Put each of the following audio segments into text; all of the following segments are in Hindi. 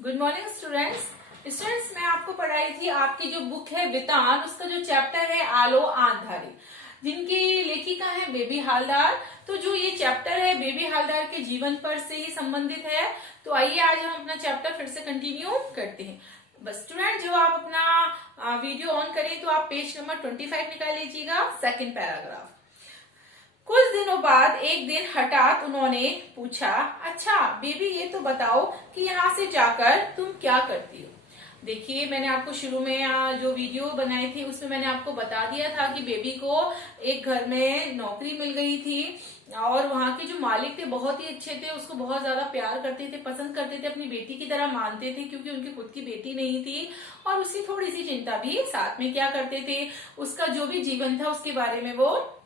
Good morning students. मैं आपको पढ़ाई थी आपकी जो बुक है वितान, उसका जो चैप्टर है आलो आंधारी, जिनकी लेखिका है बेबी हालदार। तो जो ये चैप्टर है बेबी हालदार के जीवन पर से ही संबंधित है। तो आइए आज हम अपना चैप्टर फिर से कंटिन्यू करते हैं। बस स्टूडेंट, जो आप अपना वीडियो ऑन करें तो आप पेज नंबर 25 निकाल लीजिएगा, सेकेंड पैराग्राफ। कुछ दिनों बाद एक दिन हठात उन्होंने पूछा, अच्छा बेबी ये तो बताओ कि यहाँ से जाकर तुम क्या करती हो। देखिए, मैंने आपको शुरू में जो वीडियो बनाई थी उसमें मैंने आपको बता दिया था कि बेबी को एक घर में नौकरी मिल गई थी और वहाँ के जो मालिक थे बहुत ही अच्छे थे, उसको बहुत ज्यादा प्यार करते थे, पसंद करते थे, अपनी बेटी की तरह मानते थे क्योंकि उनकी खुद की बेटी नहीं थी और उसकी थोड़ी सी चिंता भी साथ में क्या करते थे, उसका जो भी जीवन था उसके बारे में वो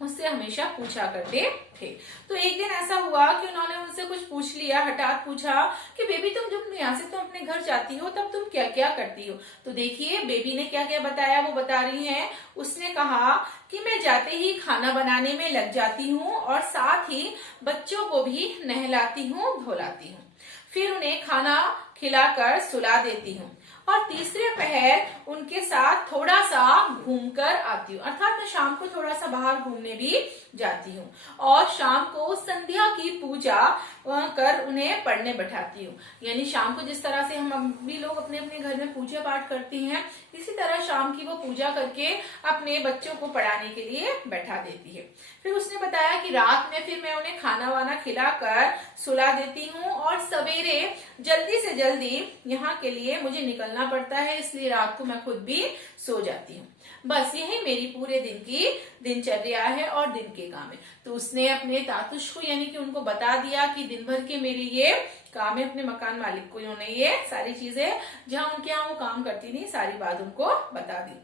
उससे हमेशा पूछा करते थे। तो एक दिन ऐसा हुआ कि उन्होंने उनसे कुछ पूछ लिया, हठात पूछा कि बेबी तुम जब यहाँ से तुम अपने घर जाती हो तब तुम क्या क्या करती हो। तो देखिए बेबी ने क्या क्या बताया, वो बता रही हैं। उसने कहा कि मैं जाते ही खाना बनाने में लग जाती हूँ और साथ ही बच्चों को भी नहलाती हूँ, धुलाती हूँ, फिर उन्हें खाना खिलाकर सुला देती हूँ और तीसरे पहर उनके साथ थोड़ा सा घूमकर आती हूँ, अर्थात मैं शाम को थोड़ा सा बाहर घूमने भी जाती हूँ और शाम को संध्या की पूजा कर उन्हें पढ़ने बैठाती हूँ। यानी शाम को जिस तरह से हम भी लोग अपने अपने घर में पूजा पाठ करते हैं, इसी तरह शाम की वो पूजा करके अपने बच्चों को पढ़ाने के लिए बैठा देती है। फिर उसने बताया कि रात में फिर मैं उन्हें खाना वाना खिलाकर सुला देती हूँ और सवेरे जल्दी से जल्दी यहाँ के लिए मुझे निकलना पड़ता है, इसलिए रात को मैं खुद भी सो जाती हूँ। बस यही मेरी पूरे दिन की दिनचर्या है और दिन के काम है। तो उसने अपने तातुश को यानी कि उनको बता दिया कि दिन भर के मेरे ये काम है। अपने मकान मालिक को उन्होंने ये सारी चीजें जहाँ उनके यहाँ वो काम करती थी सारी बात उनको बता दी।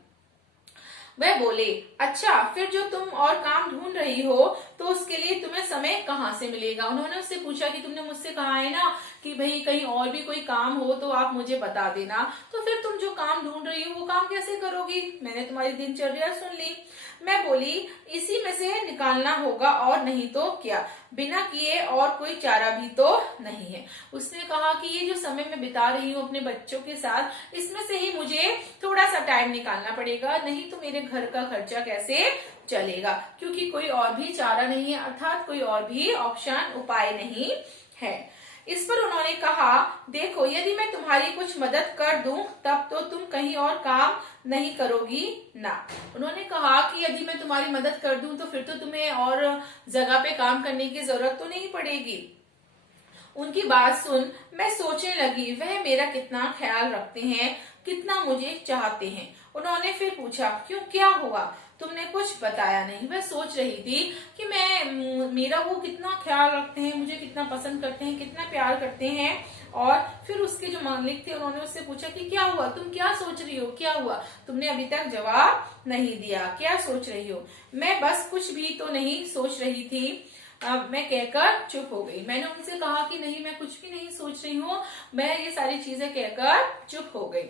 वह बोले, अच्छा फिर जो तुम और काम ढूंढ रही हो तो उसके लिए तुम्हें समय कहाँ से मिलेगा। उन्होंने उससे पूछा कि तुमने मुझसे कहा है ना कि भाई कहीं और भी कोई काम हो तो आप मुझे बता देना, तो फिर तुम जो काम ढूंढ रही हो वो काम कैसे करोगी। मैंने तुम्हारी दिनचर्या सुन ली। मैं बोली, इसी में से निकालना होगा और नहीं तो क्या, बिना किए और कोई चारा भी तो नहीं है। उसने कहा कि ये जो समय मैं बिता रही हूँ अपने बच्चों के साथ, इसमें से ही मुझे थोड़ा सा टाइम निकालना पड़ेगा, नहीं तो मेरे घर का खर्चा कैसे चलेगा, क्योंकि कोई और भी चारा नहीं है, अर्थात कोई और भी ऑप्शन उपाय नहीं है। इस पर उन्होंने कहा, देखो यदि मैं तुम्हारी कुछ मदद कर दूं तब तो तुम कहीं और काम नहीं करोगी ना। उन्होंने कहा कि यदि मैं तुम्हारी मदद कर दूं तो फिर तो तुम्हें और जगह पे काम करने की जरूरत तो नहीं पड़ेगी। उनकी बात सुन मैं सोचने लगी, वह मेरा कितना ख्याल रखते हैं, कितना मुझे चाहते हैं। उन्होंने फिर पूछा, क्यों क्या हुआ, तुमने कुछ बताया नहीं। वह सोच रही थी कि मेरा वो कितना ख्याल रखते हैं, मुझे कितना पसंद करते हैं, कितना प्यार करते हैं। और फिर उसके जो मालिक थे उन्होंने उससे पूछा कि क्या हुआ, तुम क्या सोच रही हो, क्या हुआ, तुमने अभी तक जवाब नहीं दिया, क्या सोच रही हो। मैं बस कुछ भी तो नहीं सोच रही थी, मैं कहकर चुप हो गई। मैंने उनसे कहा कि नहीं मैं कुछ भी नहीं सोच रही हूँ, मैं ये सारी चीजें कहकर चुप हो गई।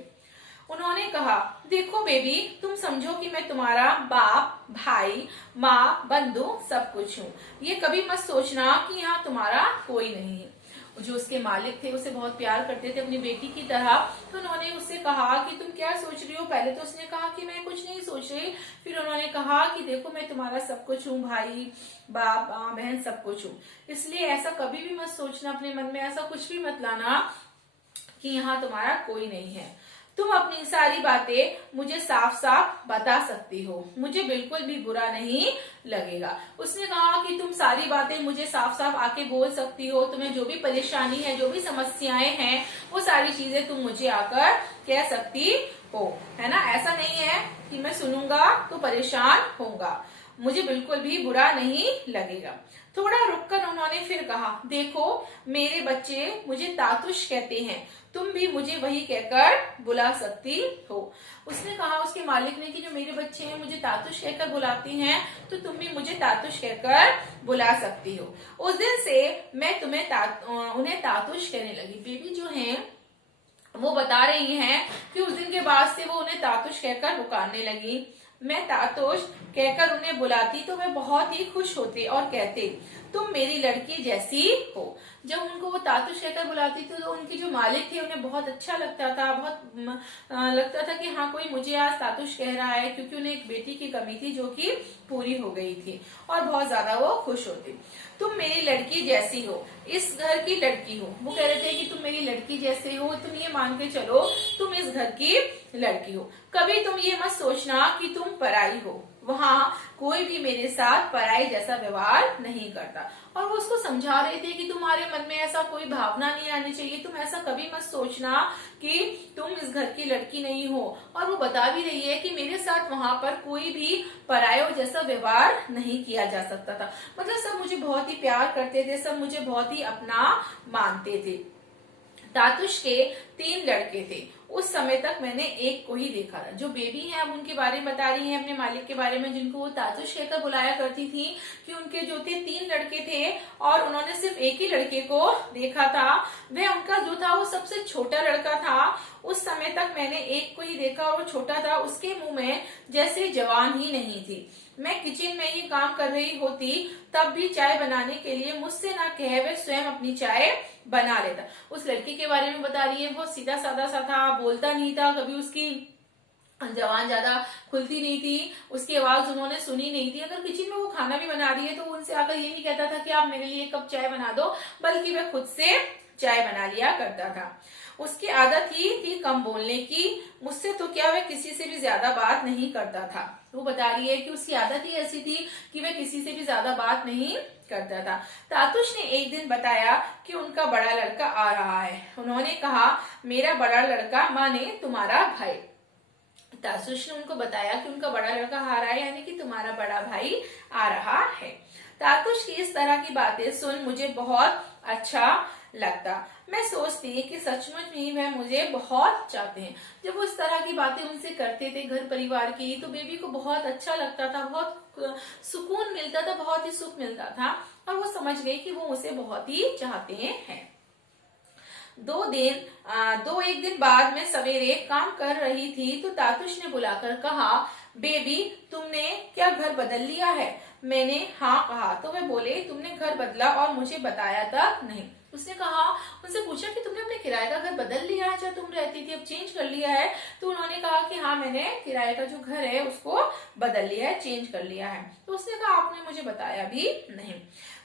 उन्होंने कहा, देखो बेबी तुम समझो कि मैं तुम्हारा बाप, भाई, माँ, बंधु सब कुछ हूँ। ये कभी मत सोचना कि यहाँ तुम्हारा कोई नहीं है। जो उसके मालिक थे उसे बहुत प्यार करते थे अपनी बेटी की तरह। तो उन्होंने उससे कहा कि तुम क्या सोच रही हो। पहले तो उसने कहा कि मैं कुछ नहीं सोच रही। फिर उन्होंने कहा कि देखो मैं तुम्हारा सब कुछ हूँ, भाई, बाप, बहन सब कुछ हूँ, इसलिए ऐसा कभी भी मत सोचना, अपने मन में ऐसा कुछ भी मत लाना कि यहाँ तुम्हारा कोई नहीं है। तुम अपनी सारी बातें मुझे साफ साफ बता सकती हो, मुझे बिल्कुल भी बुरा नहीं लगेगा। उसने कहा कि तुम सारी बातें मुझे साफ साफ आके बोल सकती हो, तुम्हें जो भी परेशानी है, जो भी समस्याएं हैं, वो सारी चीजें तुम मुझे आकर कह सकती हो, है ना। ऐसा नहीं है कि मैं सुनूंगा तो परेशान होऊंगा, मुझे बिल्कुल भी बुरा नहीं लगेगा। थोड़ा रुककर उन्होंने फिर कहा, देखो मेरे बच्चे मुझे तातुश कहते हैं, तुम भी मुझे वही कहकर बुला सकती हो। उसने कहा उसके मालिक ने कि जो मेरे बच्चे हैं मुझे तातुश कहकर बुलाते हैं, तो तुम भी मुझे तातुश कहकर बुला सकती हो। उस दिन से मैं उन्हें तातुश कहने लगी। बेबी जो है वो बता रही हैं कि उस दिन के बाद से वो उन्हें तातुश कहकर पुकारने लगी। मैं तातुश कहकर उन्हें बुलाती तो वे बहुत ही खुश होते और कहते, तुम मेरी लड़की जैसी हो। जब उनको वो तातुश कहकर बुलाती थी तो उनके जो मालिक थे उन्हें बहुत अच्छा लगता था, बहुत लगता था कि हाँ कोई मुझे आज तातुश कह रहा है, क्योंकि उन्हें एक बेटी की कमी थी जो कि पूरी हो गई थी और बहुत ज्यादा वो खुश होती। तुम मेरी लड़की जैसी हो, इस घर की लड़की हो। वो कह रहे थे कि तुम मेरी लड़की जैसे हो, तुम ये मान के चलो तुम इस घर की लड़की हो। कभी तुम ये मत सोचना कि तुम पराई हो, वहां कोई भी मेरे साथ पराई जैसा व्यवहार नहीं करता। और वो उसको समझा रहे थे कि तुम्हारे मन में ऐसा कोई भावना नहीं आनी चाहिए, तुम ऐसा कभी मत सोचना कि तुम इस घर की लड़की नहीं हो। और वो बता भी रही है कि मेरे साथ वहां पर कोई भी परायों जैसा व्यवहार नहीं किया जा सकता था। मतलब सब मुझे बहुत ही प्यार करते थे, सब मुझे बहुत ही अपना मानते थे। तातुश के 3 लड़के थे। उस समय तक मैंने एक को ही देखा था। जो बेबी है अब उनके बारे में बता रही है, अपने मालिक के बारे में, जिनको वो तातुश कहकर बुलाया करती थी, कि उनके जो थे 3 लड़के थे और उन्होंने सिर्फ एक ही लड़के को देखा था। वह उनका जो था वो सबसे छोटा लड़का था। उस समय तक मैंने एक को ही देखा और वो छोटा था, उसके मुंह में जैसे जवान ही नहीं थी। मैं किचन में ही काम कर रही होती तब भी चाय बनाने के लिए मुझसे ना कहे वह स्वयं अपनी चाय बना लेता। उस लड़की के बारे में बता रही है, वो सीधा साधा सा था, बोलता नहीं था, कभी उसकी जबान ज्यादा खुलती नहीं थी, उसकी आवाज उन्होंने सुनी नहीं थी। अगर किचन में वो खाना भी बना रही है तो उनसे आकर ये नहीं कहता था कि आप मेरे लिए 1 कप चाय बना दो, बल्कि वह खुद से चाय बना लिया करता था। उसकी आदत ही थी कम बोलने की, मुझसे तो क्या वह किसी से भी ज्यादा बात नहीं करता था। वो बता रही है कि उसकी आदत ही ऐसी थी कि वह किसी से भी ज्यादा बात नहीं करता था। तातुश ने एक दिन बताया कि उनका बड़ा लड़का आ रहा है। उन्होंने कहा, मेरा बड़ा लड़का माने तुम्हारा भाई। तातुश ने उनको बताया कि उनका बड़ा लड़का आ रहा है, यानी कि तुम्हारा बड़ा भाई आ रहा है। तातुश की इस तरह की बातें सुन मुझे बहुत अच्छा लगता। मैं सोचती कि सचमुच में वह मुझे बहुत चाहते हैं। जब वो इस तरह की बातें उनसे करते थे घर परिवार की, तो बेबी को बहुत अच्छा लगता था, बहुत सुकून मिलता था, बहुत ही सुख मिलता था। और वो समझ गई कि वो उसे बहुत ही चाहते हैं। 1 दिन बाद मैं सवेरे काम कर रही थी तो तातुश ने बुलाकर कहा, बेबी तुमने क्या घर बदल लिया है? मैंने हाँ कहा तो वे बोले, तुमने घर बदला और मुझे बताया तक नहीं। उसने कहा, उनसे पूछा कि तुमने अपने किराए का घर बदल लिया है, जहाँ तुम रहती थी अब चेंज कर लिया है? तो उन्होंने कहा कि हाँ मैंने किराए का जो घर है उसको बदल लिया है, चेंज कर लिया है। तो उसने कहा, आपने मुझे बताया भी नहीं।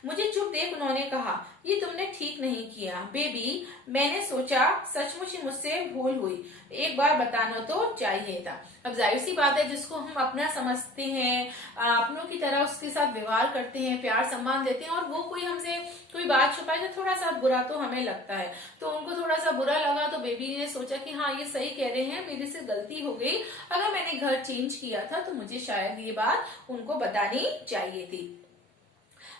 मुझे चुप देख उन्होंने कहा, ये तुमने ठीक नहीं किया बेबी, मैंने सोचा सचमुच ही मुझसे भूल हुई, एक बार बताना तो चाहिए था। अब जाहिर सी बात है, जिसको हम अपना समझते हैं, अपनों की तरह उसके साथ व्यवहार करते हैं, प्यार सम्मान देते हैं, और वो कोई हमसे कोई बात छुपाए तो थोड़ा सा बुरा तो हमें लगता है। तो उनको थोड़ा सा बुरा लगा, तो बेबी ने सोचा कि हाँ ये सही कह रहे हैं, मेरे से गलती हो गई, अगर मैंने घर चेंज किया था तो मुझे शायद ये बात उनको बतानी चाहिए थी।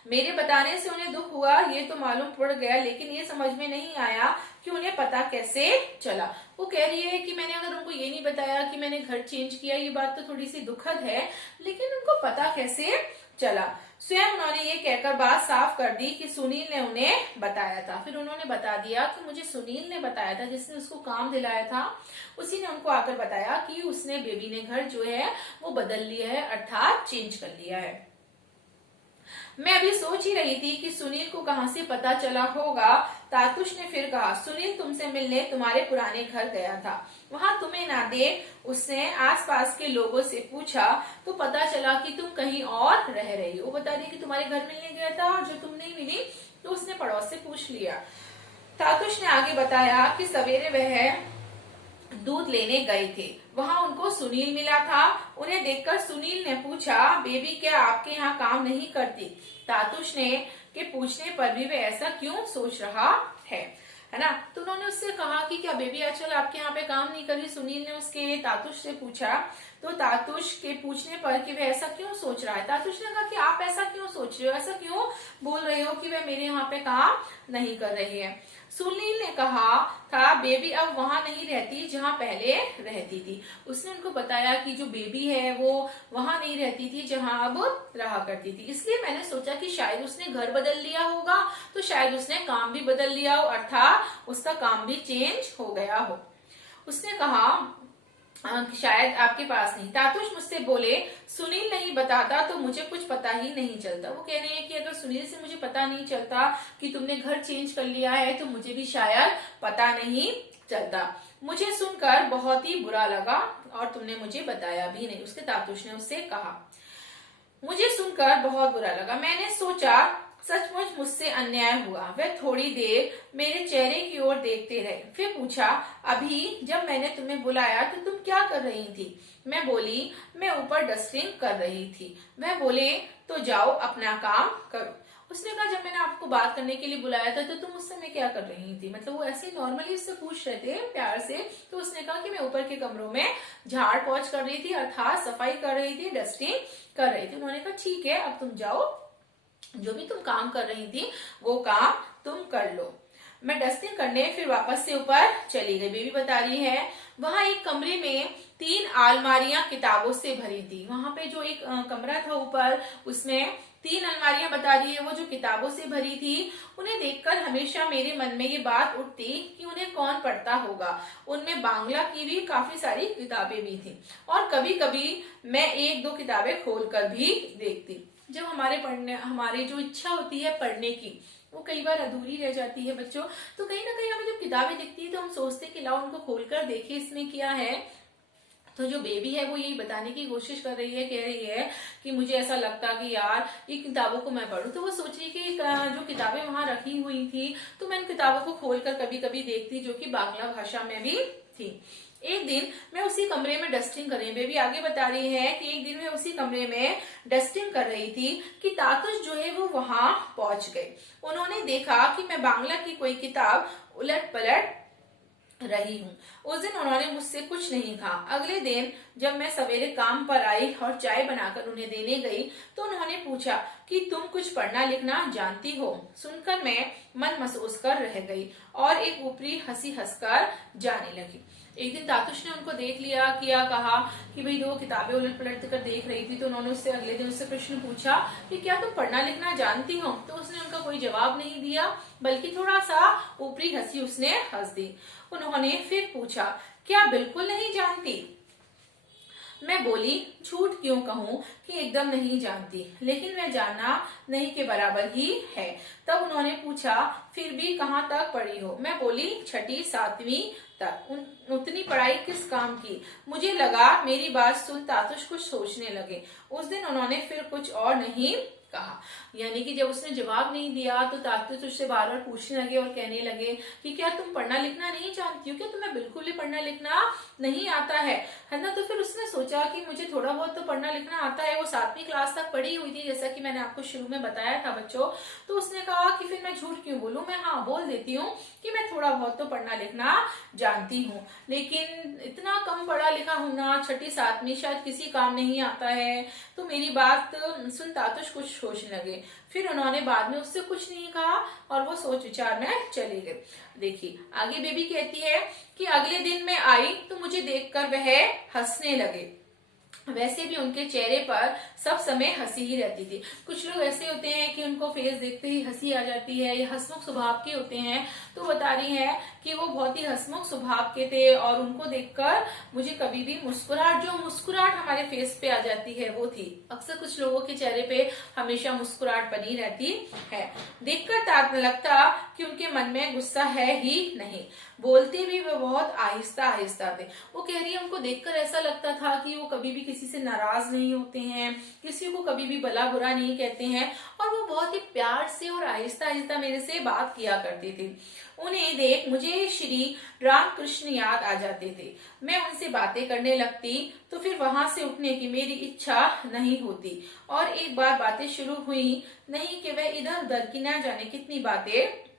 मेरे बताने से उन्हें दुख हुआ ये तो मालूम पड़ गया, लेकिन ये समझ में नहीं आया कि उन्हें पता कैसे चला। वो कह रही है कि मैंने अगर उनको ये नहीं बताया कि मैंने घर चेंज किया, ये बात तो थोड़ी सी दुखद है, लेकिन उनको पता कैसे चला? स्वयं उन्होंने ये कहकर बात साफ कर दी कि सुनील ने उन्हें बताया था। फिर उन्होंने बता दिया कि मुझे सुनील ने बताया था, जिसने उसको काम दिलाया था, उसी ने उनको आकर बताया कि उसने बेबी ने घर जो है वो बदल लिया है, अर्थात चेंज कर लिया है। मैं अभी सोच ही रही थी कि सुनील को कहां से पता चला होगा। तातुश ने फिर कहा, सुनील तुमसे मिलने तुम्हारे पुराने घर गया था, वहां तुम्हें ना देख उसने आसपास के लोगों से पूछा तो पता चला कि तुम कहीं और रह रही हो। वो बता रही कि तुम्हारे घर मिलने गया था और जो तुम नहीं मिली तो उसने पड़ोस से पूछ लिया। तातुश ने आगे बताया कि सवेरे वह दूध लेने गए थे, वहां उनको सुनील मिला था। उन्हें देखकर सुनील ने पूछा, बेबी क्या आपके यहाँ काम नहीं करती? तातुश ने के पूछने पर भी वे ऐसा क्यों सोच रहा है ना? तो उन्होंने उससे कहा कि क्या बेबी आजकल आपके यहाँ पे काम नहीं कर रही? सुनील ने उसके तातुश से पूछा। तो तातुश के पूछने पर कि वह ऐसा क्यों सोच रहा है, तातुश ने कहा कि आप ऐसा क्यों सोच रहे हो, ऐसा क्यों बोल रहे हो कि वह मेरे यहाँ पे काम नहीं कर रही है? सुनील ने कहा था, बेबी अब वहां नहीं रहती जहां पहले रहती थी। उसने उनको बताया कि जो बेबी है वो वहां नहीं रहती थी जहां अब रहा करती थी, इसलिए मैंने सोचा कि शायद उसने घर बदल लिया होगा, तो शायद उसने काम भी बदल लिया हो, अर्थात उसका काम भी चेंज हो गया हो। उसने कहा, शायद आपके पास नहीं। तातुश मुझसे बोले, सुनील नहीं बताता तो मुझे कुछ पता ही नहीं चलता। वो कह रहे हैं कि अगर सुनील से मुझे पता नहीं चलता कि तुमने घर चेंज कर लिया है तो मुझे भी शायद पता नहीं चलता। मुझे सुनकर बहुत ही बुरा लगा और तुमने मुझे बताया भी नहीं। उसके तातुश ने उससे कहा, मुझे सुनकर बहुत बुरा लगा। मैंने सोचा सचमुच मुझसे अन्याय हुआ। वह थोड़ी देर मेरे चेहरे की ओर देखते रहे, फिर पूछा, अभी जब मैंने तुम्हें बुलाया तो तुम क्या कर रही थी? मैं बोली, मैं ऊपर डस्टिंग कर रही थी। वह बोले, तो जाओ अपना काम करो। उसने कहा, जब मैंने आपको बात करने के लिए बुलाया था तो तुम उस समय क्या कर रही थी? मतलब वो ऐसे नॉर्मली उससे पूछ रहे थे प्यार से। तो उसने कहा कि मैं ऊपर के कमरों में झाड़ पोंछ कर रही थी, अर्थात सफाई कर रही थी, डस्टिंग कर रही थी। उन्होंने कहा, ठीक है, अब तुम जाओ, जो भी तुम काम कर रही थी वो काम तुम कर लो। मैं डस्टिंग करने फिर वापस से ऊपर चली गई। बेबी बता रही है, वहां एक कमरे में 3 अलमारियां किताबों से भरी थी। वहां पे जो एक कमरा था ऊपर, उसमें 3 अलमारियां बता रही है वो जो किताबों से भरी थी। उन्हें देखकर हमेशा मेरे मन में ये बात उठती कि उन्हें कौन पढ़ता होगा। उनमें बांग्ला की भी काफी सारी किताबें भी थी और कभी कभी मैं 1-2 किताबें खोलकर भी देखती। जब हमारी जो इच्छा होती है पढ़ने की, वो कई बार अधूरी रह जाती है बच्चों। तो कहीं ना कहीं हमें जब किताबें दिखती है तो हम सोचते हैं कि लाओ उनको खोलकर देखें इसमें क्या है। तो जो बेबी है वो यही बताने की कोशिश कर रही है, कह रही है कि मुझे ऐसा लगता कि यार ये किताबों को मैं पढूं। तो वो सोच रही कि जो किताबें वहां रखी हुई थी तो मैं इन किताबों को खोलकर कभी कभी देखती, जो कि बांग्ला भाषा में भी थी। एक दिन मैं उसी कमरे में डस्टिंग कर रही हूँ। बेबी आगे बता रही है कि एक दिन मैं उसी कमरे में डस्टिंग कर रही थी कि तातुश जो है वो वहां पहुंच गए। उन्होंने देखा कि मैं बांग्ला की कोई किताब उलट पलट रही हूँ। उस दिन उन्होंने मुझसे कुछ नहीं कहा। अगले दिन जब मैं सवेरे काम पर आई और चाय बनाकर उन्हें देने गई तो उन्होंने पूछा कि तुम कुछ पढ़ना लिखना जानती हो? सुनकर मैं मन महसूस कर रह गई और एक ऊपरी हंसी हंसकर जाने लगी। एक दिन तातुश ने उनको देख लिया, कहा कि भाई 2 किताबें उलट पलट कर देख रही थी। तो उन्होंने उससे अगले दिन उससे प्रश्न पूछा कि क्या तुम पढ़ना लिखना जानती हो? तो उसने उनका कोई जवाब नहीं दिया, बल्कि थोड़ा सा ऊपरी हंसी उसने हंस दी। उन्होंने फिर पूछा, क्या बिल्कुल नहीं जानती? मैं बोली, झूठ क्यों कहूं कि एकदम नहीं जानती, लेकिन वह जानना नहीं के बराबर ही है। तब उन्होंने पूछा, फिर भी कहाँ तक पढ़ी हो? मैं बोली, 6ठी 7वीं तक। उतनी पढ़ाई किस काम की? मुझे लगा मेरी बात सुन तातुश कुछ सोचने लगे। उस दिन उन्होंने फिर कुछ और नहीं कहा। यानी कि जब उसने जवाब नहीं दिया तो तातुश उससे बार बार पूछने लगे और कहने लगे कि क्या तुम पढ़ना लिखना नहीं जानती हो? क्या तुम्हें बिल्कुल भी पढ़ना लिखना नहीं आता है ना? तो फिर उसने सोचा कि मुझे थोड़ा बहुत तो पढ़ना लिखना आता है। वो 7वीं क्लास तक पढ़ी हुई थी, जैसा कि मैंने आपको शुरू में बताया था बच्चों। तो उसने कहा कि फिर मैं झूठ क्यों बोलूं, मैं हाँ बोल देती हूँ कि मैं थोड़ा बहुत तो पढ़ना लिखना जानती हूँ, लेकिन इतना कम पढ़ा लिखा होना 6ठी 7वीं शायद किसी काम नहीं आता है। तो मेरी बात सुन तातुश कुछ सोचने लगे। फिर उन्होंने बाद में उससे कुछ नहीं कहा और वो सोच विचार में चले गए। देखिए आगे बेबी कहती है कि अगले दिन मैं आई तो मुझे देखकर वह हंसने लगे। वैसे भी उनके चेहरे पर सब समय हंसी ही रहती थी। कुछ लोग ऐसे होते हैं कि उनको फेस देखते ही हंसी आ जाती है, ये हंसमुख स्वभाव के होते हैं। तो बता रही है कि वो बहुत ही हंसमुख स्वभाव के थे और उनको देखकर मुझे कभी भी मुस्कुराहट हमारे फेस पे आ जाती है वो थी। अक्सर कुछ लोगों के चेहरे पे हमेशा मुस्कुराहट बनी रहती है। देखकर लगता कि उनके मन में गुस्सा है ही नहीं। बोलते भी वो बहुत आहिस्ता आहिस्ता थे। वो कह रही है उनको देखकर ऐसा लगता था कि वो कभी भी किसी से नाराज नहीं होते हैं, किसी को कभी भी भला बुरा नहीं कहते हैं और वो बहुत ही प्यार से और आहिस्ता आहिस्ता मेरे से बात किया करते थे। उन्हें देख मुझे श्री रामकृष्ण याद आ जाते थे। मैं उनसे बातें करने लगती तो फिर वहां से उठने की मेरी इच्छा नहीं होती और एक बार बातें शुरू हुई नहीं कि वह इधर उधर की ना जाने कितनी बातें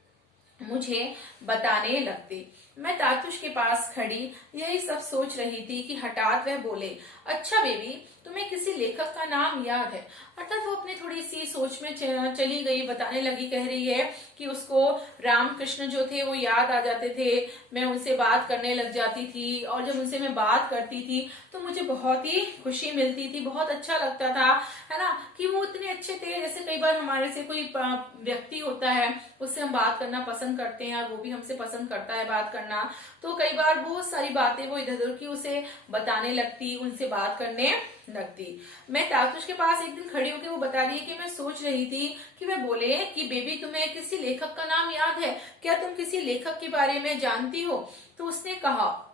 मुझे बताने लगते। मैं तातुश के पास खड़ी यही सब सोच रही थी कि हठात वह बोले, अच्छा बेबी तुम्हें किसी लेखक का नाम याद है। अर्थात वो अपनी थोड़ी सी सोच में चली गई, बताने लगी, कह रही है कि उसको रामकृष्ण जो थे वो याद आ जाते थे, मैं उनसे बात करने लग जाती थी, और जब उनसे मैं बात करती थी तो मुझे बहुत ही खुशी मिलती थी, बहुत अच्छा लगता था, है ना, कि वो इतने अच्छे थे। जैसे कई बार हमारे से कोई व्यक्ति होता है, उससे हम बात करना पसंद करते हैं और वो भी हमसे पसंद करता है बात करना, तो कई बार बहुत सारी बातें वो इधर उधर की उसे बताने लगती, उनसे बात करने लगती। मैं तातुश के पास एक दिन खड़ी होकर वो बता रही है कि मैं सोच रही थी कि वह बोले कि बेबी तुम्हें किसी लेखक का नाम याद है क्या, तुम किसी लेखक के बारे में जानती हो। तो उसने कहा,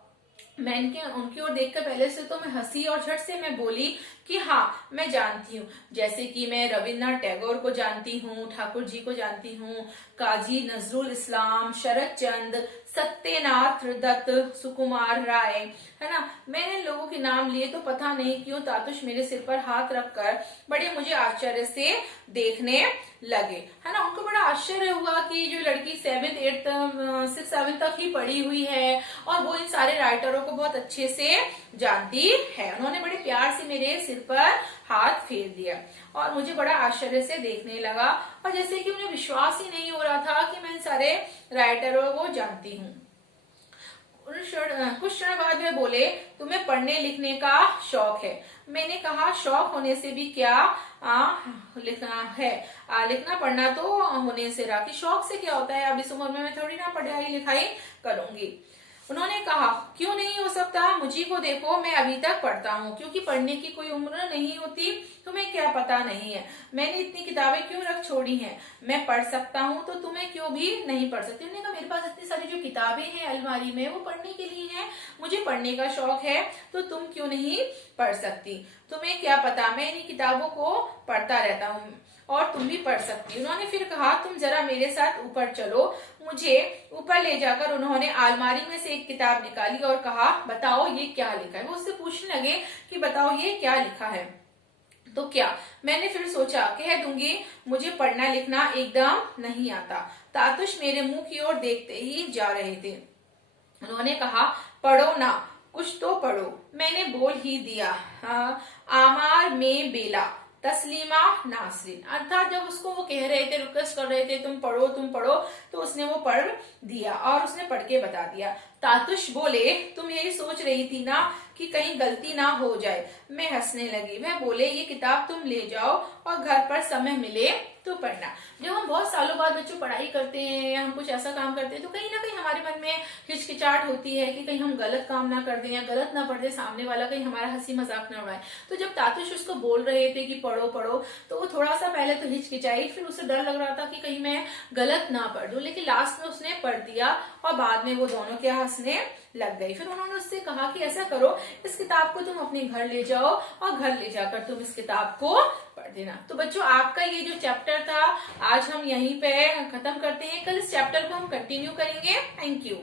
मैं उनकी ओर देखकर पहले से तो मैं हंसी और झट से मैं बोली कि हाँ मैं जानती हूँ, जैसे कि मैं रविन्द्रनाथ टैगोर को जानती हूँ, ठाकुर जी को जानती हूँ, काजी नजरुल इस्लाम, शरद चंद्र, सत्यनाथ दत्त, सुकुमार राय, है ना। मैंने लोगों के नाम लिए तो पता नहीं क्यों तातुश मेरे सिर पर हाथ रखकर बड़े मुझे आश्चर्य से देखने लगे, है ना। उनको बड़ा आश्चर्य हुआ कि जो लड़की 7th 8th 6th 7th तक ही पढ़ी हुई है और वो इन सारे राइटरों को बहुत अच्छे से जानती है। उन्होंने बड़े प्यार से मेरे सिर पर हाथ फेर दिया और मुझे बड़ा आश्चर्य से देखने लगा, और जैसे कि उन्हें विश्वास ही नहीं हो रहा था कि मैं इन सारे राइटरों को जानती हूँ। कुछ क्षण बाद वे बोले, तुम्हें पढ़ने लिखने का शौक है। मैंने कहा, शौक होने से भी क्या लिखना है, लिखना पढ़ना तो होने से रहा, कि शौक से क्या होता है, अब इस उम्र में मैं थोड़ी ना पढ़ाई लिखाई करूंगी। उन्होंने कहा, क्यों नहीं हो सकता, मुझी को देखो, मैं अभी तक पढ़ता हूँ, क्योंकि पढ़ने की कोई उम्र नहीं होती, तुम्हें क्या पता नहीं है मैंने इतनी किताबें क्यों रख छोड़ी हैं, मैं पढ़ सकता हूँ तो तुम्हें क्यों भी नहीं पढ़ सकती। उन्होंने कहा, मेरे पास इतनी सारी जो किताबें हैं अलमारी में वो पढ़ने के लिए हैं, मुझे पढ़ने का शौक है, तो तुम क्यों नहीं पढ़ सकती, तुम्हें क्या पता, मैं इन किताबों को पढ़ता रहता हूँ और तुम भी पढ़ सकती। उन्होंने फिर कहा, तुम जरा मेरे साथ ऊपर चलो। मुझे ऊपर ले जाकर उन्होंने अलमारी में से एक किताब निकाली और कहा, बताओ ये क्या लिखा है। वो उससे पूछने लगे कि बताओ ये क्या लिखा है। तो क्या, मैंने फिर सोचा, कह दूंगी मुझे पढ़ना लिखना एकदम नहीं आता। तातुश मेरे मुंह की ओर देखते ही जा रहे थे। उन्होंने कहा, पढ़ो ना, कुछ तो पढ़ो। मैंने बोल ही दिया, आमार में बेला तस्लीमा नासरीन। अर्थात जब उसको वो कह रहे थे, रिक्वेस्ट कर रहे थे, तुम पढ़ो तुम पढ़ो, तो उसने वो पढ़ दिया और उसने पढ़ के बता दिया। तातुश बोले, तुम यही सोच रही थी ना कि कहीं गलती ना हो जाए। मैं हंसने लगी। वह बोले, ये किताब तुम ले जाओ और घर पर समय मिले तो पढ़ना। जब हम बहुत सालों बाद बच्चों पढ़ाई करते हैं या हम कुछ ऐसा काम करते हैं तो कहीं ना कहीं हमारे मन में हिचकिचाहट होती है कि कहीं हम गलत काम ना कर दें या गलत ना पढ़ दें, सामने वाला कहीं हमारा हंसी मजाक ना उड़ाए। तो जब तातुश उसको बोल रहे थे कि पढ़ो पढ़ो, तो वो थोड़ा सा पहले तो हिचकिचाई, फिर उसे डर लग रहा था कि कहीं मैं गलत ना पढ़ दूं, लेकिन लास्ट में उसने पढ़ दिया और बाद में वो दोनों के हंसने लग गई। फिर उन्होंने उससे कहा कि ऐसा करो, इस किताब को तुम अपने घर ले जाओ और घर ले जाकर तुम इस किताब को पढ़ देना। तो बच्चों, आपका ये जो चैप्टर था आज हम यहीं पे खत्म करते हैं। कल इस चैप्टर को हम कंटिन्यू करेंगे। Thank you.